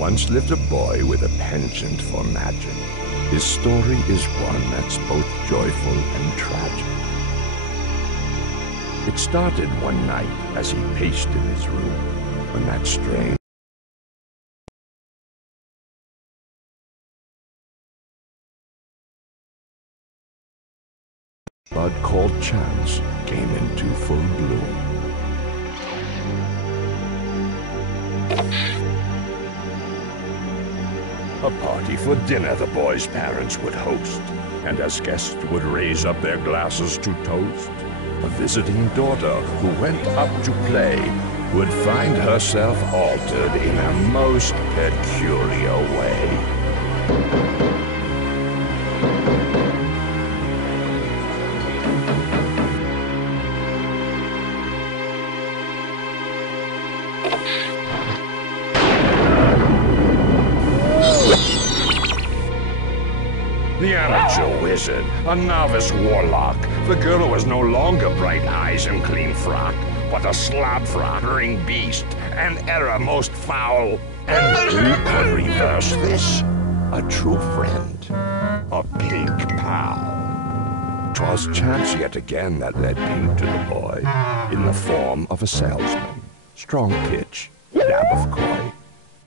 Once lived a boy with a penchant for magic. His story is one that's both joyful and tragic. It started one night as he paced in his room when that strange bud called chance came into full bloom. A party for dinner the boy's parents would host, and as guests would raise up their glasses to toast, a visiting daughter who went up to play would find herself altered in a most peculiar way. The amateur wizard, a novice warlock, the girl was no longer bright eyes and clean frock, but a slab-frottering beast, an error most foul. And who could reverse this? A true friend, a pink pal. 'Twas chance yet again that led Pink to the boy, in the form of a salesman. Strong pitch, dab of coy.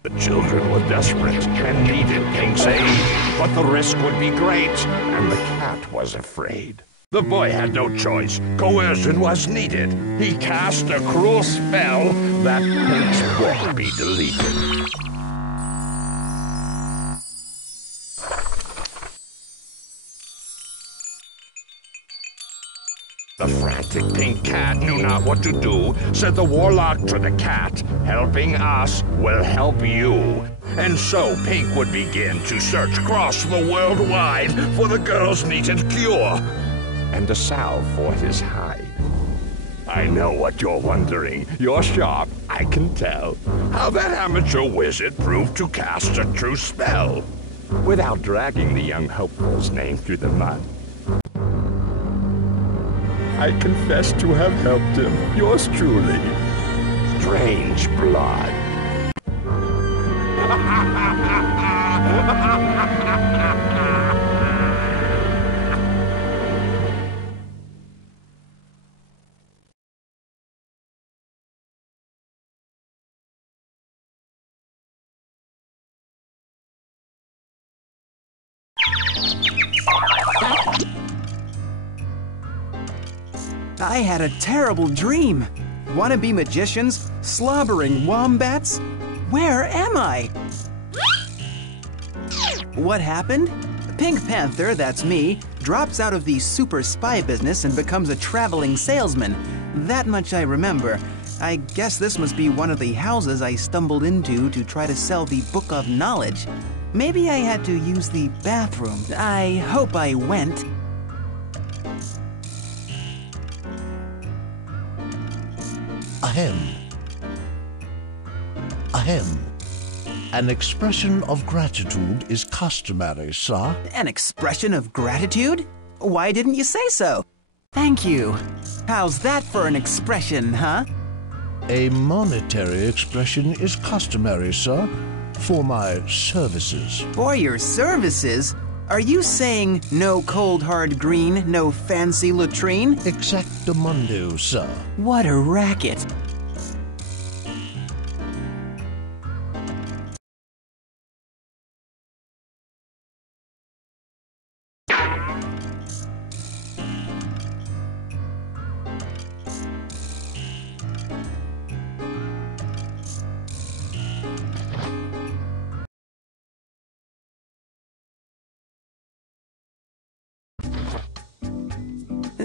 The children were desperate and needed Pink's aid, but the risk would be great, and the cat was afraid. The boy had no choice. Coercion was needed. He cast a cruel spell that Pink's book be deleted. The frantic pink cat knew not what to do. Said the warlock to the cat, "Helping us will help you." And so Pink would begin to search across the world wide for the girl's needed cure and a salve for his hide. I know what you're wondering. You're sharp, I can tell. How that amateur wizard proved to cast a true spell without dragging the young hopeful's name through the mud. I confess to have helped him. Yours truly, Strange Blood. I had a terrible dream. Wannabe magicians, slobbering wombats. Where am I? What happened? Pink Panther, that's me, drops out of the super spy business and becomes a traveling salesman. That much I remember. I guess this must be one of the houses I stumbled into to try to sell the Book of Knowledge. Maybe I had to use the bathroom. I hope I went. Ahem. Ahem. An expression of gratitude is customary, sir. An expression of gratitude? Why didn't you say so? Thank you. How's that for an expression, huh? A monetary expression is customary, sir, for my services. For your services? Are you saying no cold hard green, no fancy latrine? Exactamundo, sir. What a racket.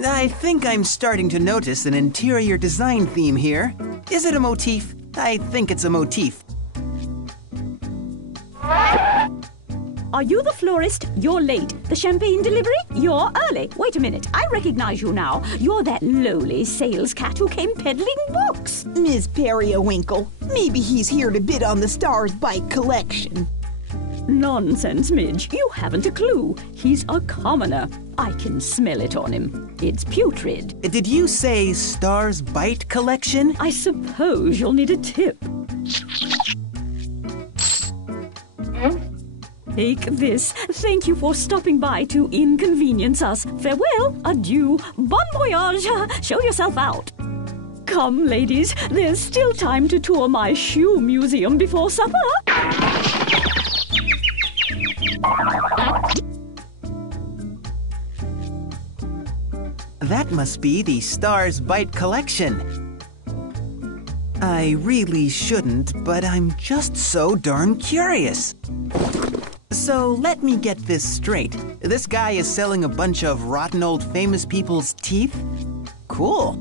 I think I'm starting to notice an interior design theme here. Is it a motif? I think it's a motif. Are you the florist? You're late. The champagne delivery? You're early. Wait a minute. I recognize you now. You're that lowly sales cat who came peddling books. Miss Periwinkle, maybe he's here to bid on the Stars Bite collection. Nonsense, Midge. You haven't a clue. He's a commoner. I can smell it on him. It's putrid. Did you say Stars Bite collection? I suppose you'll need a tip. Take this. Thank you for stopping by to inconvenience us. Farewell, adieu, bon voyage. Show yourself out. Come, ladies, there's still time to tour my shoe museum before supper. That must be the Stars Bite collection. I really shouldn't, but I'm just so darn curious. So let me get this straight. This guy is selling a bunch of rotten old famous people's teeth? Cool.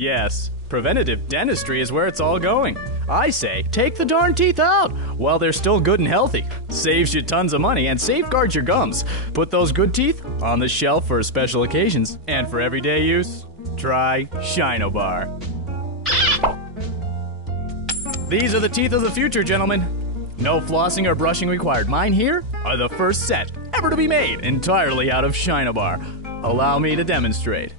Yes, preventative dentistry is where it's all going. I say, take the darn teeth out while they're still good and healthy. Saves you tons of money and safeguards your gums. Put those good teeth on the shelf for special occasions. And for everyday use, try Shinobar. These are the teeth of the future, gentlemen. No flossing or brushing required. Mine here are the first set ever to be made entirely out of Shinobar. Allow me to demonstrate.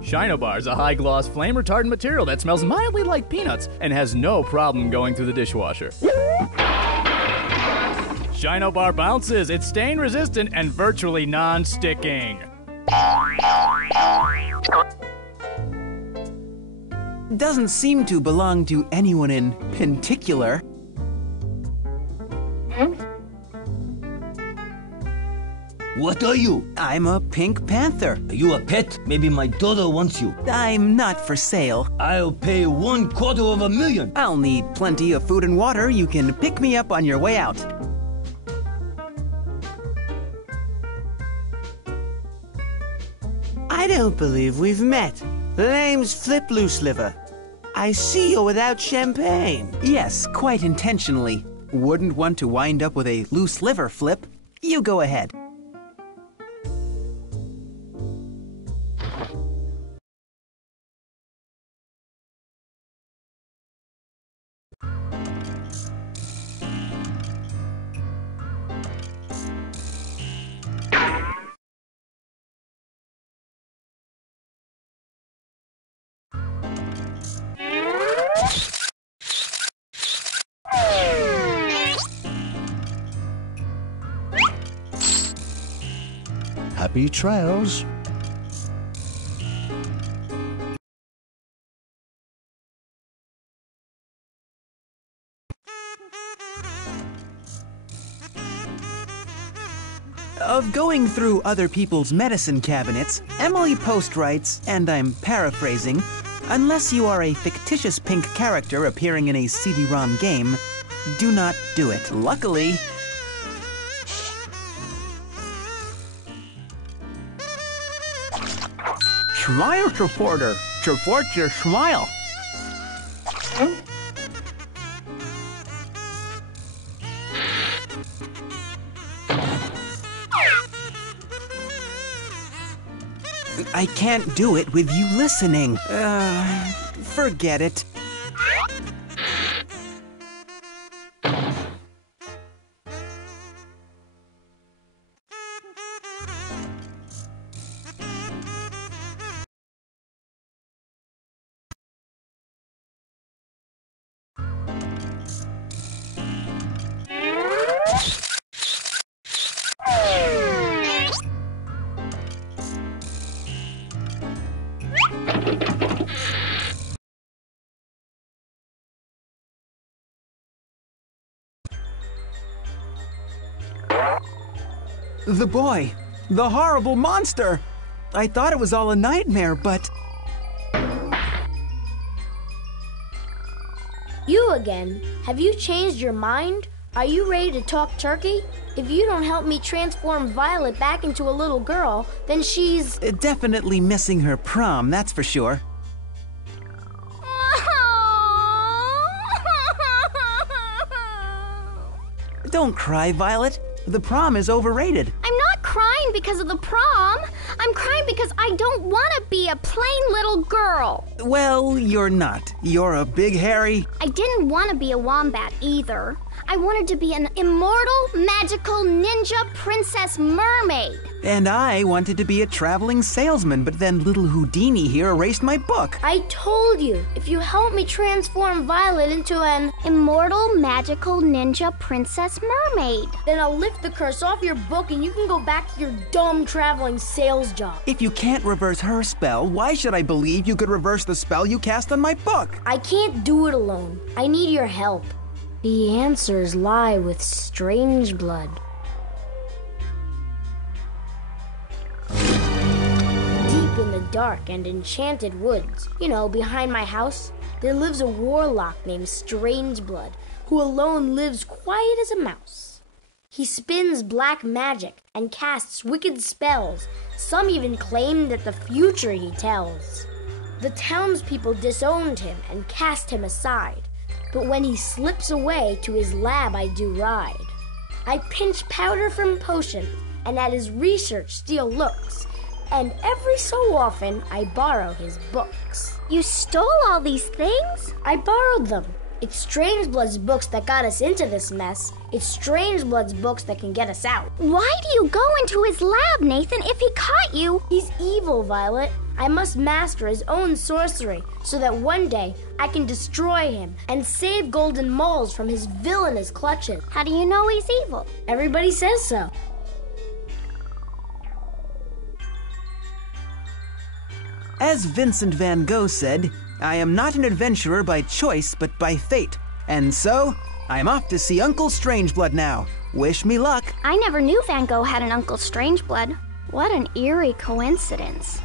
Shinobar is a high-gloss, flame-retardant material that smells mildly like peanuts and has no problem going through the dishwasher. Shinobar bounces, it's stain-resistant and virtually non-sticking. Doesn't seem to belong to anyone in particular. What are you? I'm a Pink Panther. Are you a pet? Maybe my daughter wants you. I'm not for sale. I'll pay $250,000. I'll need plenty of food and water. You can pick me up on your way out. I don't believe we've met. The name's Flip Loose Liver. I see you're without champagne. Yes, quite intentionally. Wouldn't want to wind up with a loose liver, Flip. You go ahead. Happy trails. Of going through other people's medicine cabinets, Emily Post writes, and I'm paraphrasing, unless you are a fictitious pink character appearing in a CD-ROM game, do not do it. Luckily, Smile supporter, support your smile. I can't do it with you listening. Forget it. The boy, the horrible monster. I thought it was all a nightmare, but... You again. Have you changed your mind? Are you ready to talk turkey? If you don't help me transform Violet back into a little girl, then she's... Definitely missing her prom, that's for sure. Don't cry, Violet. The prom is overrated. I'm not crying because of the prom. I'm crying because I don't want to be a plain little girl. Well, you're not. You're a big, hairy... I didn't want to be a wombat either. I wanted to be an immortal, magical ninja princess mermaid. And I wanted to be a traveling salesman, but then little Houdini here erased my book. I told you, if you help me transform Violet into an immortal, magical ninja princess mermaid, then I'll lift the curse off your book and you can go back to your dumb traveling sales job. If you can't reverse her spell, why should I believe you could reverse the spell you cast on my book? I can't do it alone. I need your help. The answers lie with Strange Blood. Deep in the dark and enchanted woods, behind my house, there lives a warlock named Strange Blood, who alone lives quiet as a mouse. He spins black magic and casts wicked spells. Some even claim that the future he tells. The townspeople disowned him and cast him aside. But when he slips away, to his lab I do ride. I pinch powder from potions, and at his research steal looks. And every so often, I borrow his books. You stole all these things? I borrowed them. It's Strange Blood's books that got us into this mess. It's Strange Blood's books that can get us out. Why do you go into his lab, Nathan, if he caught you? He's evil, Violet. I must master his own sorcery so that one day I can destroy him and save Golden Moles from his villainous clutches. How do you know he's evil? Everybody says so. As Vincent van Gogh said, I am not an adventurer by choice but by fate. And so, I'm off to see Uncle Strangeblood now. Wish me luck. I never knew Van Gogh had an Uncle Strangeblood. What an eerie coincidence.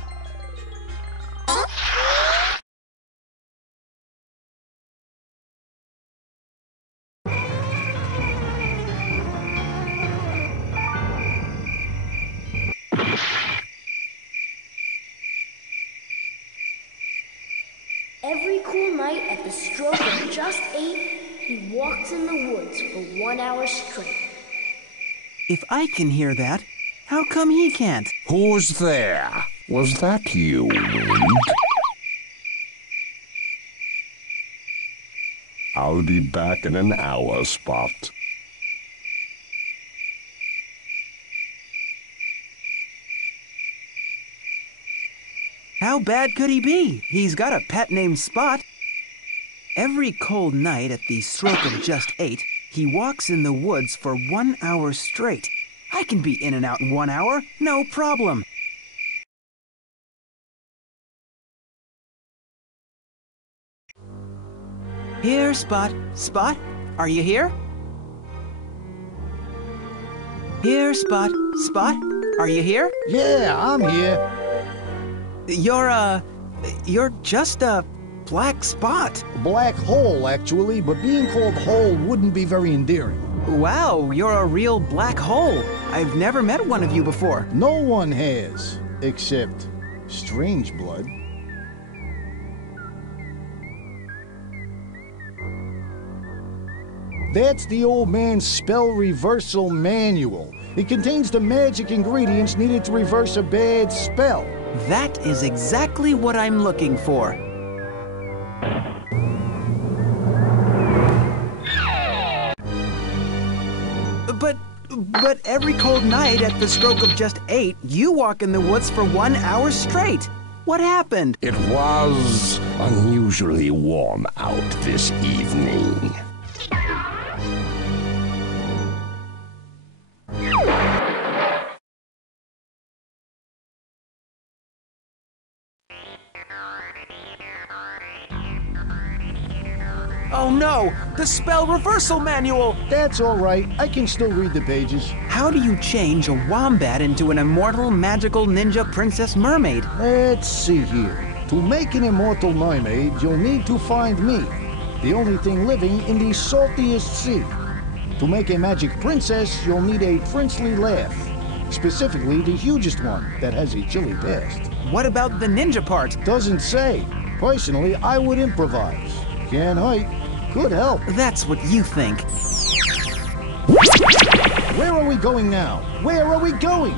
Every cool night at the stroke of just 8, he walks in the woods for 1 hour straight. If I can hear that, how come he can't? Who's there? Was that you, Wind? I'll be back in an hour, Spot. How bad could he be? He's got a pet named Spot. Every cold night at the stroke of just 8, he walks in the woods for 1 hour straight. I can be in and out in 1 hour, no problem. Here, Spot. Spot, are you here? Here, Spot. Spot, are you here? Yeah, I'm here. You're just a black spot. Black hole, actually, but being called hole wouldn't be very endearing. Wow, you're a real black hole. I've never met one of you before. No one has, except Strangeblood. That's the old man's spell reversal manual. It contains the magic ingredients needed to reverse a bad spell. That is exactly what I'm looking for. But every cold night at the stroke of just 8, you walk in the woods for 1 hour straight. What happened? It was unusually warm out this evening. Oh no! The spell reversal manual! That's all right. I can still read the pages. How do you change a wombat into an immortal, magical ninja princess mermaid? Let's see here. To make an immortal mermaid, you'll need to find me, the only thing living in the saltiest sea. To make a magic princess, you'll need a princely laugh. Specifically, the hugest one that has a chilly past. What about the ninja part? Doesn't say. Personally, I would improvise. Can't hide. Could help. That's what you think. Where are we going now? Where are we going?